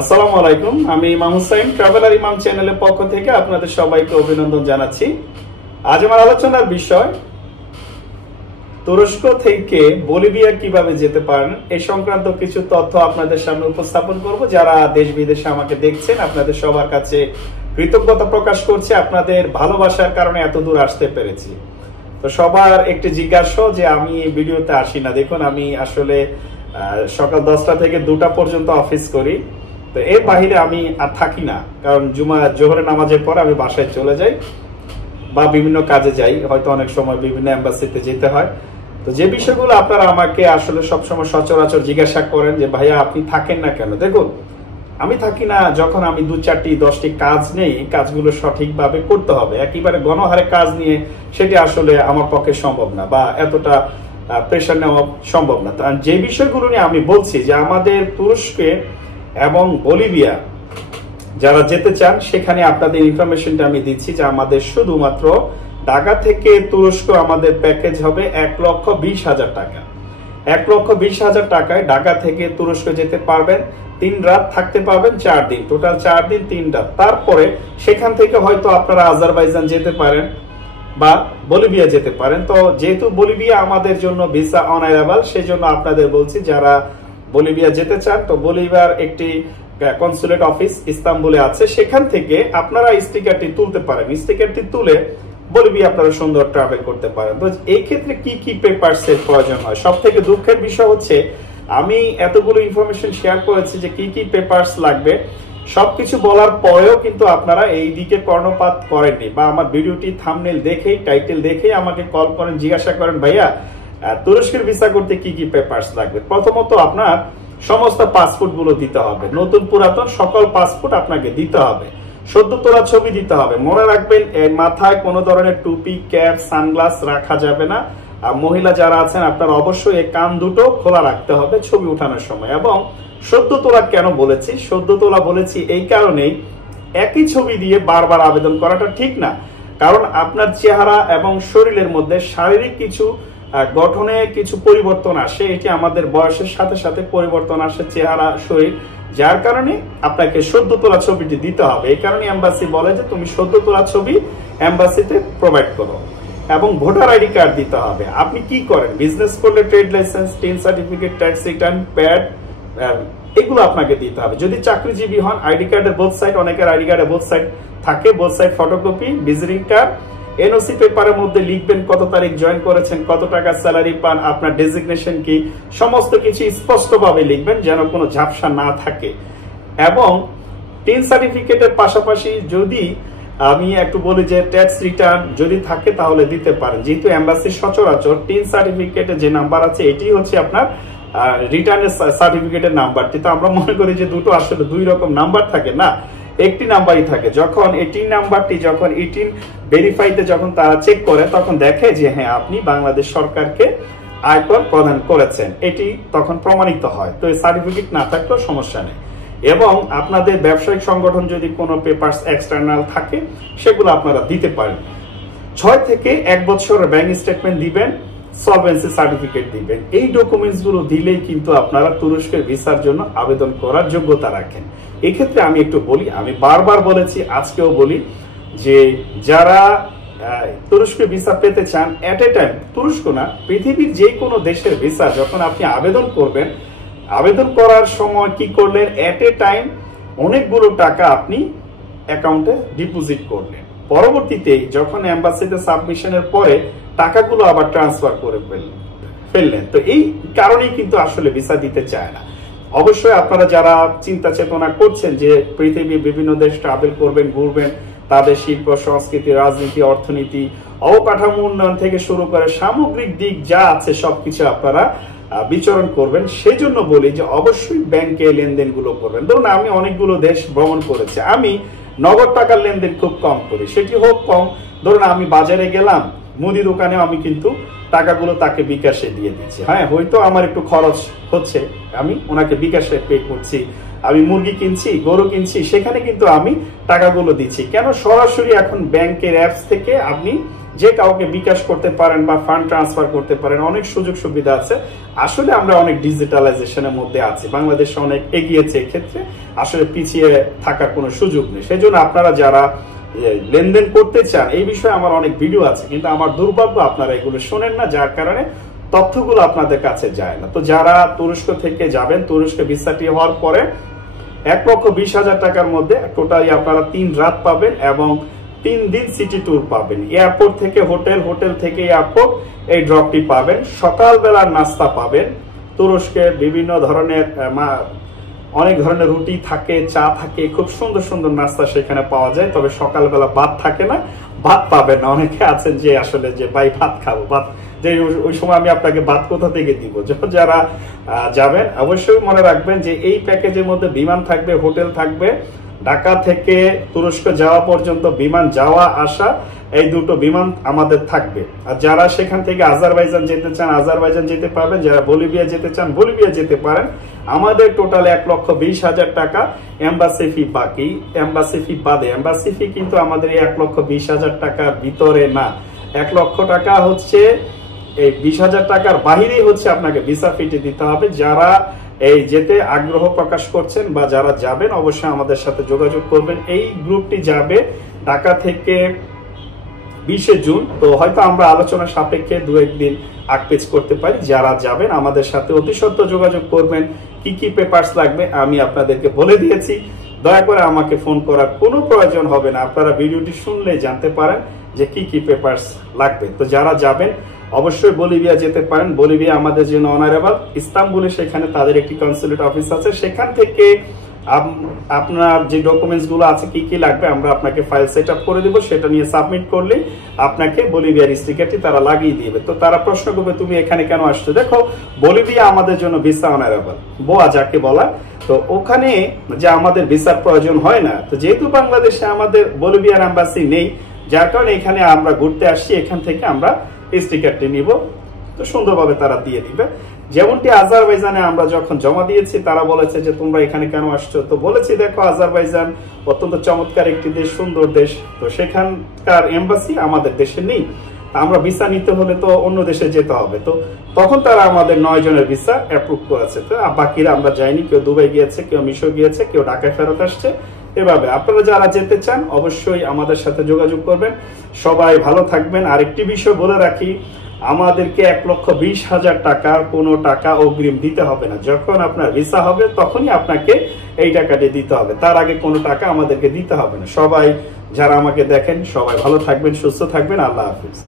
আসসালামু আলাইকুম, আমি ইমাম হুসাইন ট্রাভেলার ইমাম চ্যানেলের পক্ষ থেকে আপনাদের সবাইকে অভিনন্দন জানাচ্ছি। আজ আমার আলোচনার বিষয় তুরস্ক থেকে বলিভিয়া কিভাবে যেতে পারেন এই সংক্রান্ত কিছু তথ্য আপনাদের সামনে উপস্থাপন করব। যারা দেশ বিদেশে আমাকে দেখছেন আপনাদের সবার কাছে কৃতজ্ঞতা প্রকাশ করছি, আপনাদের ভালোবাসার কারণে এত দূর আসতে পেরেছি। তো সবার একটি জিজ্ঞাসা যে আমি এই ভিডিওতে আসি না। দেখুন, আমি আসলে সকাল 10টা থেকে 2টা পর্যন্ত অফিস করি, তো এর বাহিরে আমি আর থাকি না, কারণ জোহরের নামাজের পর আমি বাসায় চলে যাই বা বিভিন্ন কাজে যাই, হয়তো অনেক সময় বিভিন্ন এম্বাসিতে যেতে হয়। তো যে বিষয়গুলো আপনারা আমাকে আসলে সবসময় সচরাচর জিজ্ঞাসা করেন যে ভাইয়া আপনি থাকেন না কেন, দেখুন আমি থাকি না যখন আমি 2-4টি 10টি কাজ নেই, কাজগুলো সঠিকভাবে করতে হবে। একেবারে গণহারে কাজ নিয়ে সেটি আসলে আমার পক্ষে সম্ভব না, বা এতটা প্রেশার নেওয়া সম্ভব না। যে বিষয়গুলো নিয়ে আমি বলছি যে আমাদের তুরস্কে এবং বলিভিয়া যারা যেতে চান সেখানে আপনাদের ইনফরমেশনটা আমি দিচ্ছি যে আমাদের শুধুমাত্র ঢাকা থেকে তুরস্ক আমাদের প্যাকেজ হবে 1,20,000 টাকা। 1,20,000 টাকায় ঢাকা থেকে তুরস্ক যেতে পারবেন, 3 রাত থাকতে পারবেন, 4 দিন, টোটাল 4 দিন 3 রাত। তারপরে সেখান থেকে হয়তো আপনারা আজারবাইজান যেতে পারেন বা বলিভিয়া যেতে পারেন। তো যেহেতু বলিভিয়া আমাদের জন্য ভিসা অনারেবল, সেজন্য আপনাদের বলছি যারা বলিভিয়া যেতে চান, তো বলিভিয়ার একটি কনসুলেট অফিস ইস্তাম্বুলে আছে, সেখান থেকে আপনারা স্টিকারটি তুলতে পারেন। স্টিকারটি তুলে বলিভিয়া আপনারা সুন্দর ট্রাভেল করতে পারেন। তো এই ক্ষেত্রে কি কি পেপারস এর প্রয়োজন হয়? সব থেকে দুঃখের বিষয় হচ্ছে আমি এতগুলো ইনফরমেশন শেয়ার করেছি যে কি কি পেপারস লাগবে, সবকিছু বলার পরেও কিন্তু আপনারা এই দিকে কর্ণপাত করেননি, বা আমার ভিডিওটি থাম্বনেল দেখেই টাইটেল দেখেই আমাকে কল করেন, জিজ্ঞাসা করেন ভাইয়া তুরস্কের ভিসা করতে কি কি পেপারস লাগবে। প্রথমত আপনার সমস্ত পাসপোর্ট গুলো দিতে হবে, নতুন পুরাতন সকল পাসপোর্ট আপনাকে দিতে হবে। সদ্য তোলা ছবি দিতে হবে। মনে রাখবেন মাথায় কোনো ধরনের টুপি, ক্যাপ, সানগ্লাস রাখা যাবে না। আর মহিলা যারা আছেন আপনারা অবশ্যই এই কান দুটো খোলা রাখতে হবে ছবি উঠানোর সময়। এবং সদ্য তোলা কেন বলেছি? সদ্য তোলা বলেছি এই কারণেই, একই ছবি দিয়ে বারবার আবেদন করাটা ঠিক না। কারণ আপনার চেহারা এবং শরীরের মধ্যে শারীরিক কিছু গঠনে কিছু পরিবর্তন আসে, এটি আমাদের বয়সের সাথে সাথে পরিবর্তন আসে চেহারা, শরীর, যার কারণে আপনাকে সদ্য তোলা ছবিটি দিতে হবে। এই কারণে এম্বাসি বলে যে তুমি সদ্য তোলা ছবি এম্বাসিতে প্রোভাইড করো। এবং ভোটার আইডি কার্ড দিতে হবে। আপনি কি করেন, বিজনেস করলে trade licence, ten certificate, tax return, pad, এগুলো আপনাকে দিতে হবে। যদি চাকরিজীবী হন আইডি কার্ডের বোথ সাইড, অনেকের আইডি কার্ডে বোথ সাইড থাকে, both side photocopy, visiting card, NOC পেপারের মধ্যে লিখবেন কত তারিখ জয়েন করেছেন, কত টাকা স্যালারি পান, আপনার ডেজিগনেশন কি, সমস্ত কিছু স্পষ্টভাবে লিখবেন যেন কোনো ঝাপসা না থাকে। এবং টেন সার্টিফিকেটের পাশাপাশি যদি আমি একটু বলি যে ট্যাক্স রিটার্ন যদি থাকে তাহলে দিতে পারেন। যেহেতু এম্বাসি সচরাচর টেন সার্টিফিকেটে যে নাম্বার আছে এটি হচ্ছে আপনার রিটার্নের সার্টিফিকেটের নাম্বারটি। তো আমরা মনে করি যে দুটো, আসলে 2 রকম নাম্বার থাকে না, একটি নাম্বারই থাকে। যখন 18 নাম্বারটি যখন 18 ভেরিফাইতে যখন তারা চেক করে তখন দেখে যে হ্যাঁ আপনি বাংলাদেশ সরকারকে আয়কর প্রদান করেছেন, এটি তখন প্রমাণিত হয়। তো এই সার্টিফিকেট না থাকলেও সমস্যা নেই। এবং আপনাদের ব্যবসায়িক সংগঠন যদি কোনো পেপারস এক্সটার্নাল থাকে সেগুলো আপনারা দিতে পারেন। 6 থেকে 1 বছরের ব্যাংক স্টেটমেন্ট দিবেন, সলভেন্সি সার্টিফিকেট দিবেন। এই ডকুমেন্টস গুলো দিলেই কিন্তু আপনারা তুরস্কের ভিসার জন্য আবেদন করার যোগ্যতা রাখেন। এক্ষেত্রে আমি একটু বলি, আমি বারবার বলেছি, আজকেও বলি যে যারা তুরস্কের ভিসা পেতে চান এট এ টাইম, তুরস্ক না পৃথিবীর যে কোনো দেশের ভিসা যখন আপনি আবেদন করবেন, আবেদন করার সময় কি করলেন, এট এ টাইম অনেকগুলো টাকা আপনি অ্যাকাউন্টে ডিপোজিট করলেন। পরবর্তীতে যখন এম্বাসিতে সাবমিশনের পরে টাকাগুলো আবার ট্রান্সফার করে ফেললেন। তো এই কারণেই কিন্তু আসলে ভিসা দিতে চায় না। অবশ্যই আপনারা যারা চিন্তা চেতনা করছেন যে পৃথিবীর বিভিন্ন দেশ ট্রাভেল করবেন, ঘুরবেন, তাদের শিল্প, সংস্কৃতি, রাজনীতি, অর্থনীতি, অবকাঠামো উন্নয়ন থেকে শুরু করে সামগ্রিক দিক যা আছে সবকিছু আপনারা বিচরণ করবেন। সেজন্য বলি যে অবশ্যই ব্যাংকে লেনদেন গুলো করবেন। ধরুন আমি অনেকগুলো দেশ ভ্রমণ করেছি, আমি নগদ টাকার লেনদেন খুব কম করি, সেটি হোক কম। ধরুন আমি বাজারে গেলাম, মুদি দোকানে আমি কিন্তু টাকাগুলো তাকে বিকাশে দিয়ে দিচ্ছি। হ্যাঁ, হয়তো আমার একটু খরচ হচ্ছে, আমি ওনাকে বিকাশে পে করছি, আমি মুরগি কিনছি, গরু কিনছি, সেখানে কিন্তু আমি টাকাগুলো দিচ্ছি। কেন? সরাসরি এখন ব্যাংকের অ্যাপস থেকে আপনি যে কাউকে বিকাশ করতে পারেন বা ফান্ড ট্রান্সফার করতে পারেন, অনেক সুযোগ সুবিধা আছে। আসলে আমরা অনেক ডিজিটালাইজেশনের মধ্যে আছি, বাংলাদেশ অনেক এগিয়েছে এক্ষেত্রে, আসলে পিছিয়ে থাকার কোনো সুযোগ নেই। সেজন্য আপনারা যারা লেনদেন করতে চান, এই বিষয়ে আমার অনেক ভিডিও আছে, কিন্তু আমার দুর্ভাগ্য আপনারা এগুলো শোনেন না, যার কারণে তথ্যগুলো আপনাদের কাছে যায় না। তো যারা তুরস্ক থেকে যাবেন, তুরস্ক ভিসাটি হওয়ার পরে 1,20,000 টাকার মধ্যে টোটালি আপনারা 3 রাত পাবেন এবং 3 দিন সিটি ট্যুর পাবেন। এয়ারপোর্ট থেকে হোটেল, হোটেল থেকে এয়ারপোর্ট, এই ড্রপটি পাবেন। সকালবেলার নাস্তা পাবেন। তুরস্কে বিভিন্ন ধরনের অনেক ধরনের রুটি থাকে, চা থাকে, খুব সুন্দর সুন্দর নাস্তা সেখানে পাওয়া যায়। তবে সকালবেলা ভাত থাকে না, ভাত পাবেন না। অনেকে আছেন যে আসলে যে ভাই ভাত খাবো, ভাত যে ওই সময় আমি আপনাকে ভাত কোথা থেকে দিব। যারা যাবেন অবশ্যই মনে রাখবেন যে এই প্যাকেজের মধ্যে বিমান থাকবে, হোটেল থাকবে। ঢাকা থেকে তুরস্ক যাওয়া পর্যন্ত বিমান যাওয়া আসা, এই দুটো বিমান আমাদের থাকবে। আর যারা সেখান থেকে আজারবাইজান যেতে চান, আজারবাইজান যেতে পারবেন। যারা বলিভিয়া যেতে চান, বলিভিয়া যেতে পারেন। আমাদের টোটাল 1,20,000 টাকা এম্বাসি ফি বাকি, এম্বাসি ফি বাদে। এম্বাসি ফি কিন্তু আমাদের এই 1,20,000 টাকার ভিতরে না। 1 লক্ষ টাকা হচ্ছে এই 20,000 টাকার বাহিরেই হচ্ছে আপনাকে ভিসা ফিটি দিতে হবে। যারা এই যেতে আগ্রহ প্রকাশ করছেন বা যারা যাবেন, অবশ্যই আমাদের সাথে যোগাযোগ করবেন। এই গ্রুপটি যাবে ঢাকা থেকে 20 জুন। তো হয়তো আমরা আলোচনা সাপেক্ষে 2-1 দিন আগপেচ করতে পারি। যারা যাবেন আমাদের সাথে অতি সত্বর যোগাযোগ করবেন। কি কি পেপারস লাগবে আমি আপনাদেরকে বলে দিয়েছি, দয়া করে আমাকে ফোন করার কোনো প্রয়োজন হবে না। আপনারা ভিডিওটি শুনলে জানতে পারেন যে কি কি পেপারস লাগবে। তো যারা যাবেন অবশ্যই বলিভিয়া যেতে পারেন। বলিভিয়া আমাদের জন্য অনারেবল। ইস্তাম্বুলে সেখানে তাদের একটি কনসুলেট অফিস আছে, সেখান থেকে আপনার যে ডকুমেন্টস গুলো আছে, কি কি লাগবে আমরা আপনাকে ফাইল সেট আপ করে দিব। সেটা নিয়ে সাবমিট করলে আপনাকে বলিভিয়ার স্টিকারটি তারা লাগিয়ে দিবে। তো তারা প্রশ্ন করবে তুমি এখানে কেন আসছো। দেখো, বলিভিয়া আমাদের জন্য ভিসা অনারেবল, বোয়া যাকে বলা। তো ওখানে যে আমাদের ভিসার প্রয়োজন হয় না। তো যেহেতু বাংলাদেশে আমাদের বলিভিয়ার এম্বাসি নেই, যার কারণে এখানে আমরা ঘুরতে আসছি, এখান থেকে আমরা স্টিকারটি নিব। তো সুন্দরভাবে তারা দিয়ে দিবে। যেমনটি আজারবাইজানে আমরা যখন জমা দিয়েছি, তারা বলেছে যে তোমরা এখানে কেন আসছো। তো বলেছি দেখো, আজারবাইজান অত্যন্ত চমৎকার একটি দেশ, সুন্দর দেশ। তো সেখানকার এম্বাসি আমাদের দেশে নেই, আমরা ভিসা নিতে হলে তো অন্য দেশে যেতে হবে। তো তখন তারা আমাদের 9 জনের ভিসা অ্যাপ্রুভ করেছে। তো বাকিরা আমরা যাইনি, কেউ দুবাই গিয়েছে, কেউ মিশর গিয়েছে, কেউ ঢাকায় ফেরত আসছে। এভাবে আপনারা যারা যেতে চান অবশ্যই আমাদের সাথে যোগাযোগ করবেন। সবাই ভালো থাকবেন। আরেকটি বিষয় বলে রাখি, আমাদেরকে 1,20,000 টাকার কোনো টাকা অগ্রিম দিতে হবে না। যখন আপনার ভিসা হবে তখনই আপনাকে এই টাকাটি দিতে হবে, তার আগে কোনো টাকা আমাদেরকে দিতে হবে না। সবাই যারা আমাকে দেখেন সবাই ভালো থাকবেন, সুস্থ থাকবেন। আল্লাহ হাফিজ।